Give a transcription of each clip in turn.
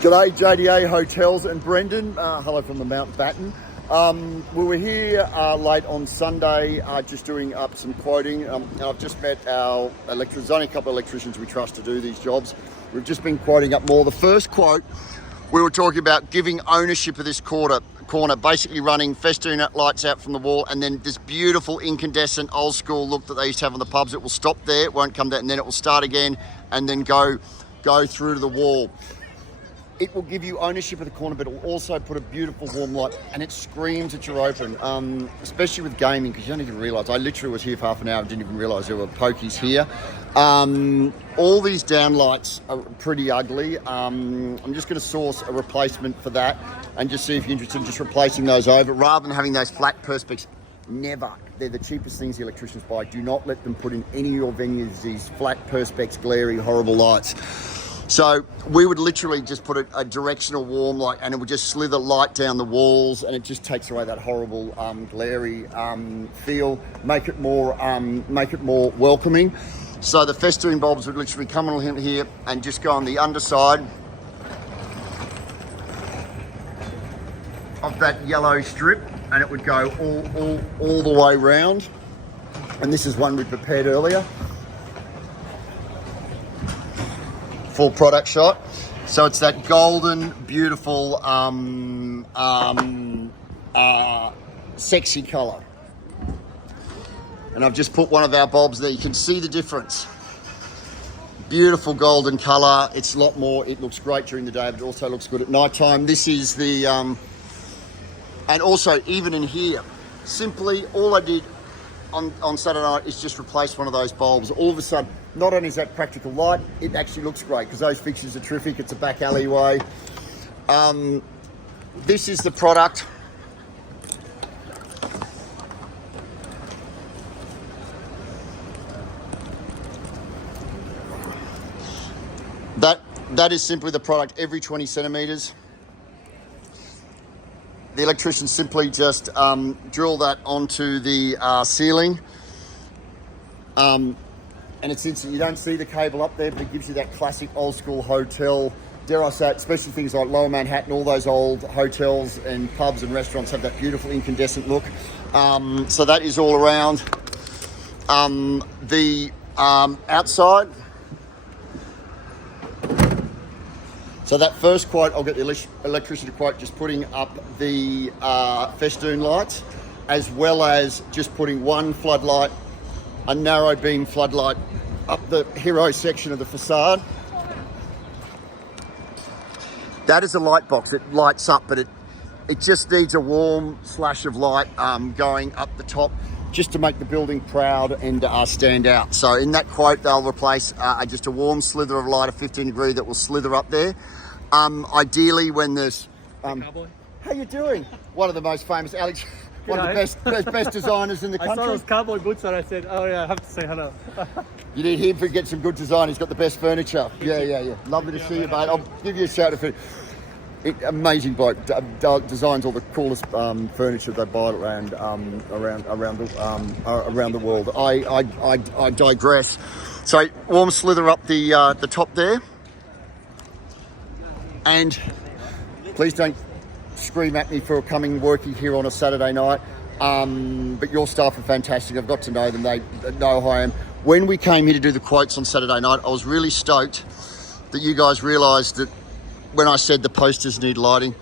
G'day JDA Hotels and Brendan. Hello from the Mountbatten. We were here late on Sunday just doing up some quoting. I've just met our electricians. There's only a couple of electricians we trust to do these jobs. We've just been quoting up more. The first quote, we were talking about giving ownership of this corner, basically running festoon lights out from the wall, and then this beautiful incandescent old school look that they used to have on the pubs. It will stop there, it won't come down, and then it will start again and then go through to the wall. It will give you ownership of the corner, but it will also put a beautiful warm light, and it screams that you're open, especially with gaming, because you don't even realise. I literally was here for half an hour and didn't even realise there were pokies here. All these downlights are pretty ugly. I'm just going to source a replacement for that and just see if you're interested in just replacing those over, rather than having those flat perspex. Never. They're the cheapest things the electricians buy. Do not let them put in any of your venues these flat perspex, glary, horrible lights. So we would literally just put a directional warm light, and it would just slither light down the walls, and it just takes away that horrible glary feel. Make it more welcoming. So the festoon bulbs would literally come on here and just go on the underside of that yellow strip, and it would go all the way round. And this is one we prepared earlier. Full product shot. So it's that golden, beautiful, sexy colour. And I've just put one of our bulbs there. You can see the difference. Beautiful golden colour. It's a lot more. It looks great during the day, but it also looks good at night time. This is the, and also even in here, simply all I did on Saturday night is just replace one of those bulbs. All of a sudden, not only is that practical light, it actually looks great because those fixtures are terrific. It's a back alleyway. This is the product. That is simply the product every 20 centimetres. The electrician simply just drill that onto the ceiling. And it's instant. You don't see the cable up there, but it gives you that classic old school hotel, dare I say it, especially things like Lower Manhattan, all those old hotels and pubs and restaurants have that beautiful incandescent look. So that is all around. The outside. So that first quote, I'll get the electrician to quote just putting up the festoon lights, as well as just putting one floodlight, a narrow beam floodlight up the hero section of the facade. That is a light box. It lights up, but it just needs a warm slash of light going up the top just to make the building proud and stand out. So in that quote, they'll replace just a warm slither of light of 15 degree that will slither up there. Ideally when there's... Cowboy. How you doing? One of the most famous, Alex, one of the best designers in the country. I saw those cowboy boots and I said, oh yeah, I have to say hello. You need him to get some good design. He's got the best furniture. Yeah. Lovely to see you, mate. I'll give you a shout if amazing bloke. Designs all the coolest furniture they buy around the world. I digress. So warm slither up the top there, and please don't scream at me for coming working here on a Saturday night. But your staff are fantastic. I've got to know them. They know who I am. When we came here to do the quotes on Saturday night, I was really stoked that you guys realised that when I said the posters need lighting,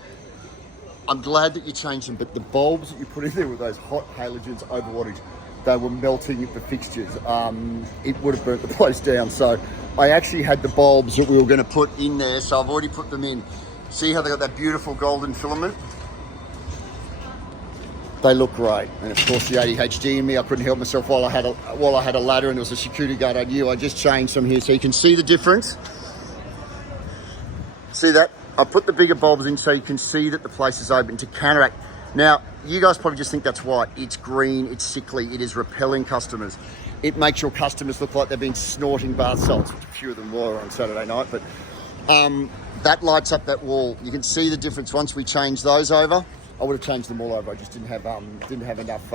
I'm glad that you changed them, but the bulbs that you put in there with those hot halogens over wattage, they were melting the fixtures. It would have burnt the place down. So I actually had the bulbs that we were going to put in there, so I've already put them in. See how they got that beautiful golden filament? They look great. And of course the ADHD in me, I couldn't help myself while I had a ladder and there was a security guard I knew. I just changed them here so you can see the difference. See that? I put the bigger bulbs in so you can see that the place is open to counteract. Now, you guys probably just think that's white. It's green, it's sickly, it is repelling customers. It makes your customers look like they've been snorting bath salts, which a few of them were on Saturday night, but that lights up that wall. You can see the difference once we change those over. I would have changed them all over. I just didn't have enough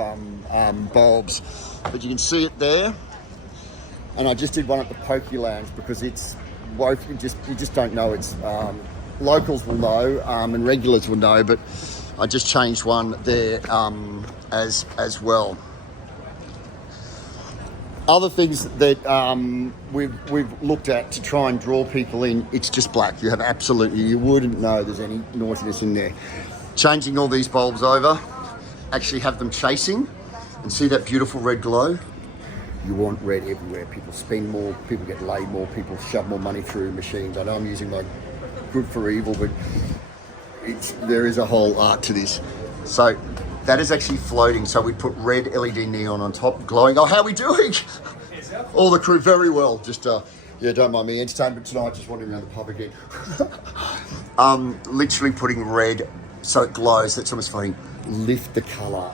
bulbs, but you can see it there. And I just did one at the Pokey Lounge because it's woke. You just don't know. locals will know and regulars will know, but I just changed one there as well. Other things that we've looked at to try and draw people in, it's just black. You wouldn't know there's any naughtiness in there. Changing all these bulbs over, actually have them chasing, and see that beautiful red glow? You want red everywhere. People spend more, people get laid more, people shove more money through machines. I know I'm using my good for evil, but there is a whole art to this. So that is actually floating. So we put red LED neon on top, glowing. Oh, how are we doing? All the crew, very well. Just, yeah, don't mind me. Entertainment tonight, just wandering around the pub again. Literally putting red so it glows. That's almost floating. Lift the colour,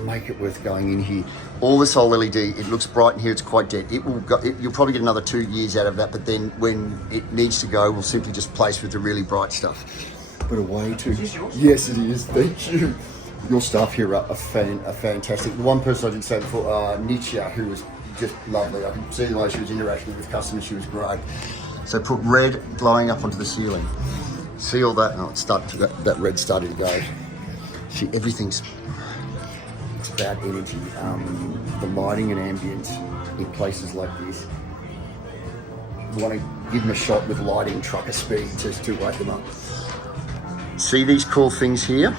make it worth going in here. All this whole LED, it looks bright in here, it's quite dead. You'll probably get another 2 years out of that, but then when it needs to go, we'll simply just place with the really bright stuff. But away to... Yes, it is, thank you. Your staff here are fantastic. The one person I didn't say before, Nietzsche, who was just lovely. I could see the way she was interacting with customers, she was great. So put red glowing up onto the ceiling. See all that? Oh, it's starting to, that red's starting to go. See, it's about energy. The lighting and ambience in places like this. You want to give them a shot with lighting, trucker speed just to wake them up. See these cool things here?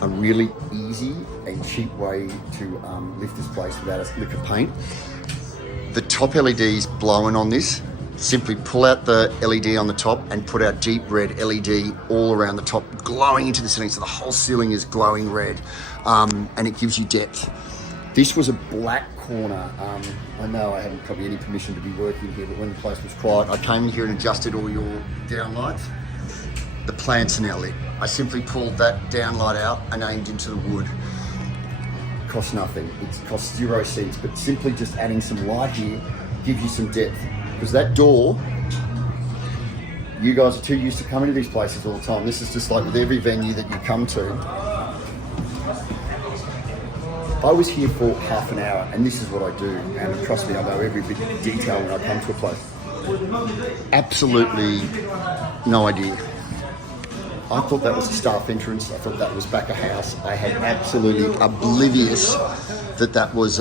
A really easy and cheap way to lift this place without a lick of paint. The top LED's blowing on this. Simply pull out the LED on the top and put our deep red LED all around the top, glowing into the ceiling. So the whole ceiling is glowing red, and it gives you depth. This was a black corner. I know I haven't probably any permission to be working here, but when the place was quiet, I came in here and adjusted all your downlights. The plants are now lit. I simply pulled that downlight out and aimed into the wood. Cost nothing. It costs 0 cents, but simply just adding some light here gives you some depth. Because that door, you guys are too used to coming to these places all the time. This is just like with every venue that you come to. I was here for half an hour and this is what I do. And trust me, I know every bit of detail when I come to a place. Absolutely no idea. I thought that was a staff entrance. I thought that was back a house. I had absolutely oblivious that was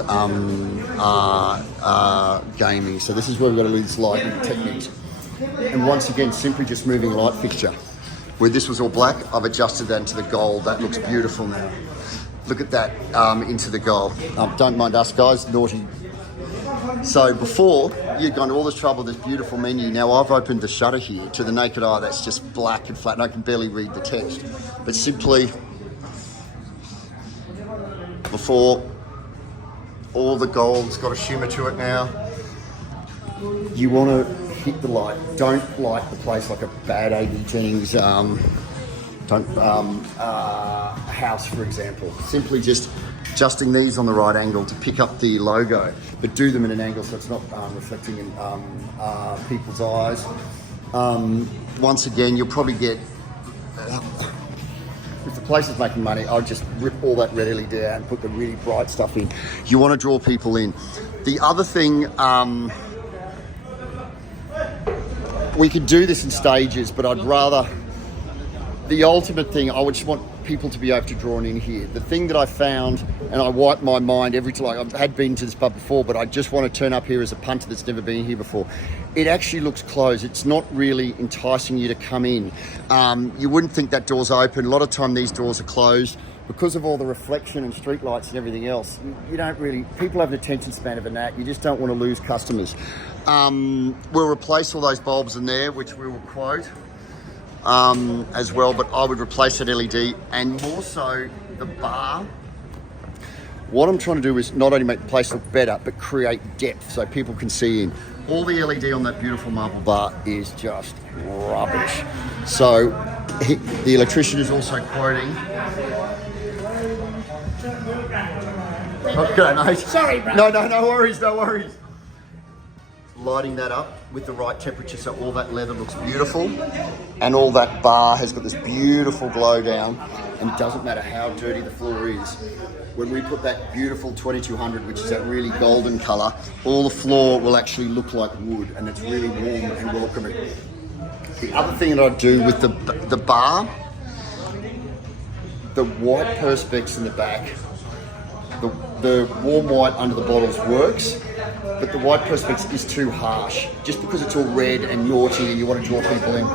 gaming. So this is where we've got to do this lighting techniques. And once again, simply just moving light fixture. Where this was all black, I've adjusted that into the gold. That looks beautiful now. Look at that into the gold. Don't mind us guys, naughty. So before, you'd gone to all this trouble, this beautiful menu. Now I've opened the shutter here. To the naked eye, that's just black and flat, and I can barely read the text. But simply, before, all the gold's got a shimmer to it now. You want to hit the light. Don't light the place like a bad A.B. Jennings house, for example. Simply just adjusting these on the right angle to pick up the logo, but do them in an angle so it's not reflecting in people's eyes. Once again, you'll probably get, if the place is making money, I'll just rip all that red LED out and put the really bright stuff in. You want to draw people in. The other thing, we could do this in stages, but I'd rather, the ultimate thing, I would just want people to be able to draw in here. The thing that I found, and I wipe my mind every time, I had been to this pub before, but I just want to turn up here as a punter that's never been here before. It actually looks closed. It's not really enticing you to come in. You wouldn't think that door's open. A lot of time these doors are closed because of all the reflection and street lights and everything else. You don't really, people have an attention span of a gnat. You just don't want to lose customers. We'll replace all those bulbs in there, which we will quote. As well, but I would replace that LED, and more so the bar. What I'm trying to do is not only make the place look better, but create depth so people can see in. All the LED on that beautiful marble bar is just rubbish. So the electrician is also quoting. Okay, mate. Sorry, bro. No worries, no worries. Lighting that up with the right temperature so all that leather looks beautiful and all that bar has got this beautiful glow down, and it doesn't matter how dirty the floor is. When we put that beautiful 2200, which is that really golden colour, all the floor will actually look like wood, and it's really warm and welcoming. The other thing that I do with the bar, the white perspex in the back, the warm white under the bottles works, but the white perspex is too harsh. Just because it's all red and naughty and you want to draw people in,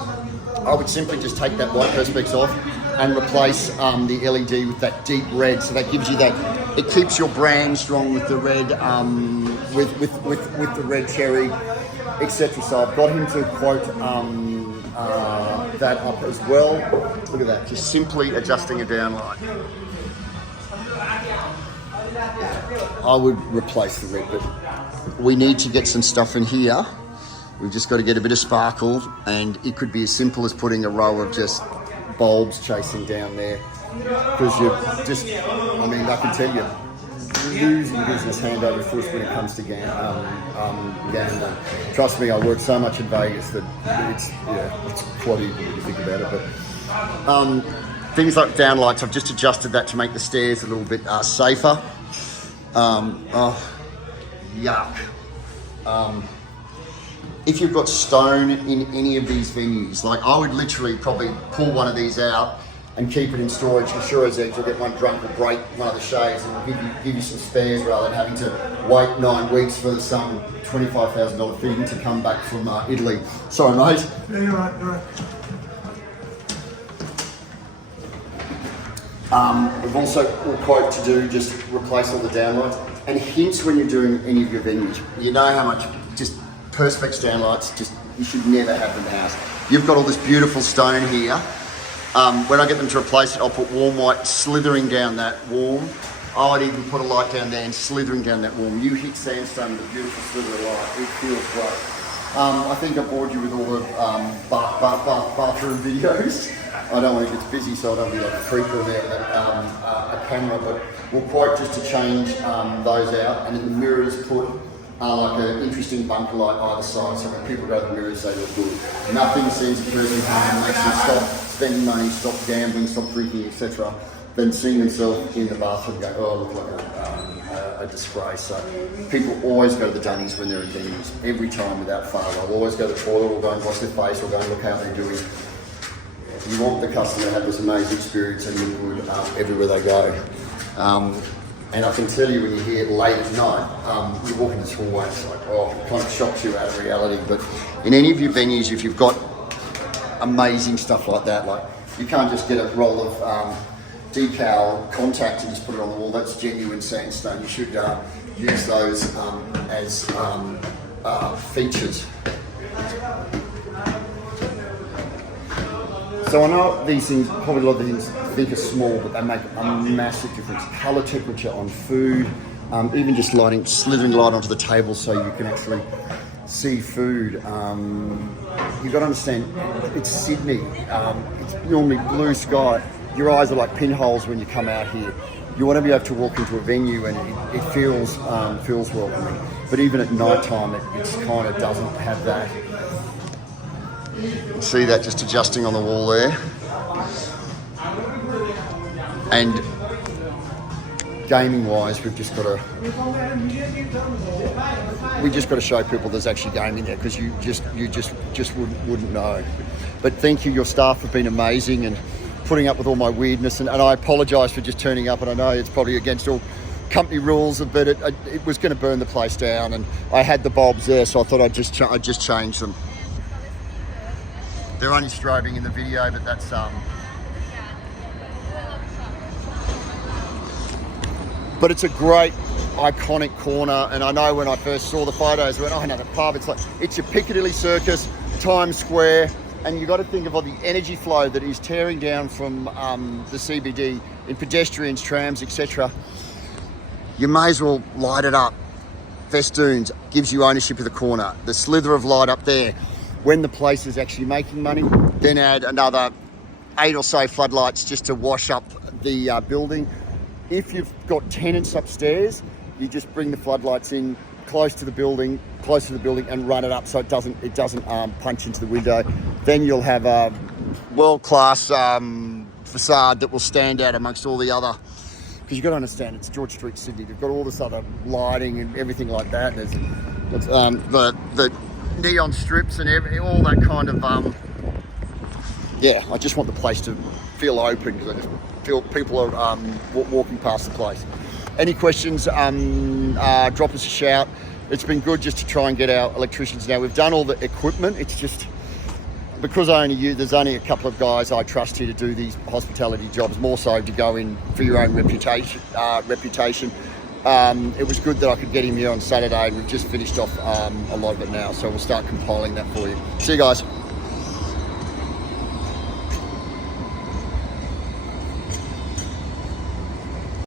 I would simply just take that white perspex off and replace the LED with that deep red. So that gives you that, it keeps your brand strong with the red, with the red cherry, etc. So I've got him to quote that up as well. Look at that, just simply adjusting a downlight. I would replace the red, but we need to get some stuff in here. We've just got to get a bit of sparkle, and it could be as simple as putting a row of just bulbs chasing down there. Because you're just, I mean, I can tell you, losing business hand over fist when it comes to gambling. Trust me, I work so much in Vegas that it's quite easy when you think about it. But things like downlights, I've just adjusted that to make the stairs a little bit safer. Yuck. If you've got stone in any of these venues, like I would literally probably pull one of these out and keep it in storage for sure as you'll get one drunk or break one of the shades and give you some spares rather than having to wait 9 weeks for some $25,000 thing to come back from Italy. Sorry, mate. Yeah, you're right, you're right. We've also quite to do just replace all the downlights and hints when you're doing any of your venues. You know how much just perspex downlights just you should never have in the house. You've got all this beautiful stone here. When I get them to replace it, I'll put warm white slithering down that warm. I'd even put a light down there and slithering down that warm. You hit sandstone with a beautiful slither of light. It feels great. I think I bored you with all the bathroom videos. I don't want to get busy, so I don't be like a creeper there with a camera, but we'll quite just to change those out, and in the mirrors put like an interesting bunker light either side, so when people go to the mirrors they look good. Nothing sends a person home, makes them stop spending money, stop gambling, stop drinking, etc. Then seeing themselves in the bathroom and go, oh, I look like a disgrace. So people always go to the dunnies when they're in venues, every time without fail. They'll always go to the toilet or go and wash their face or go and look how they're doing. You want the customer to have this amazing experience and look good everywhere they go. And I can tell you when you're here late at night, you walk in this hallway, it's like, oh, it kind of shocks you out of reality. But in any of your venues, if you've got amazing stuff like that, like you can't just get a roll of decal contact and just put it on the wall. That's genuine sandstone. You should use those as features. So I know these things, probably a lot of things think are small, but they make a massive difference. Colour temperature on food, even just lighting, slithering light onto the table so you can actually see food. You've got to understand, it's Sydney. It's normally blue sky. Your eyes are like pinholes when you come out here. You want to be able to walk into a venue and it feels welcoming. But even at night time, it kind of doesn't have that. You can see that just adjusting on the wall there. And gaming wise, we've just got to show people there's actually gaming there, because you just wouldn't know. But thank you, your staff have been amazing and putting up with all my weirdness, and I apologise for just turning up, and I know it's probably against all company rules, but it was going to burn the place down, and I had the bulbs there, so I thought I'd just change them. They're only strobing in the video, but that's but it's a great iconic corner, and I know when I first saw the photos I went, oh no, the pub, it's your Piccadilly Circus, Times Square, and you've got to think of all the energy flow that is tearing down from the CBD in pedestrians, trams, etc. You may as well light it up. Festoons gives you ownership of the corner. The slither of light up there, when the place is actually making money, then add another 8 or so floodlights just to wash up the building. If you've got tenants upstairs, you just bring the floodlights in close to the building, and run it up so it doesn't punch into the window. Then you'll have a world-class facade that will stand out amongst all the other. Because you've got to understand, it's George Street, Sydney. They've got all this other lighting and everything like that. There's neon strips and all that kind of, yeah, I just want the place to feel open because I just feel people are walking past the place. Any questions, drop us a shout. It's been good just to try and get our electricians now. We've done all the equipment. It's just, because there's only a couple of guys I trust here to do these hospitality jobs, more so to go in for your own reputation. It was good that I could get him here on Saturday. We've just finished off a lot of it now, so we'll start compiling that for you. See you guys.